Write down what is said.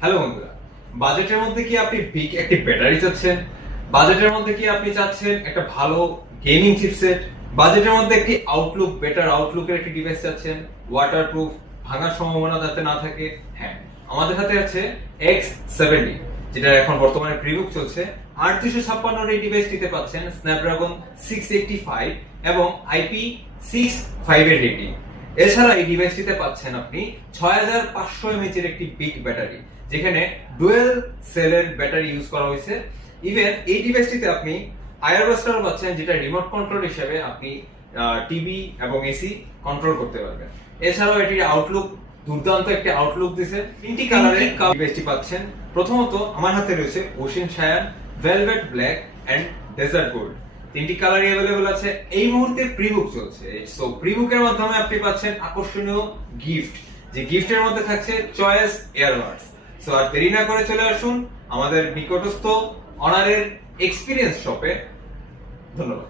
Hello বন্ধুরা, বাজেটের মধ্যে কি আপনি বিগ একটি ব্যাটারি চাচ্ছেন? বাজেটের মধ্যে কি আপনি চাচ্ছেন একটা ভালো গেমিং চিপসেট? বাজেটের মধ্যে একটি বেটার আউটলুকের একটি ডিভাইস চাচ্ছেন, ওয়াটারপ্রুফ, ভাঙার সম্ভাবনা যাতে না থাকে? হ্যাঁ, আমাদের হাতে আছে X70, যেটা এখন বর্তমানে প্রিবুক চলছে। 856 এই ডিভাইসটিতে পাচ্ছেন স্ন্যাপড্রাগন 685 এবং IP65 এর রেটিং। এছাড়া এই ডিভাইসটিতে পাচ্ছেন আপনি 6500 mAh এর একটি বিগ ব্যাটারি, যেখানে ডুয়েল সেলের ব্যাটারি ইউজ করা হয়েছে। ইভেন এই ডিভাইসটিতে আপনি আয়ার বাস্টার পাচ্ছেন, যেটা রিমোট কন্ট্রোল হিসেবে আপনি টিভি এবং এসি কন্ট্রোল করতে পারবেন। এছাড়াও এটির আউটলুক দুর্দান্ত একটি আউটলুক দিছে। তিনটি কালারে ডিভাইসটি পাচ্ছেন। প্রথমত আমার হাতে রয়েছে ocean sapphire, velvet black and desert gold. তিনটি কালারই अवेलेबल আছে। এই মুহূর্তে প্রিবুক চলছে, সো প্রিবুকের মাধ্যমে আপনি পাচ্ছেন আকর্ষণীয় গিফট, যে গিফটের মধ্যে থাকছে চয়েস এয়ারবাডস। সো আর দেরি না করে চলে আসুন আমাদের নিকটস্থ অনারের এক্সপিরিয়েন্স শপে। ধন্যবাদ।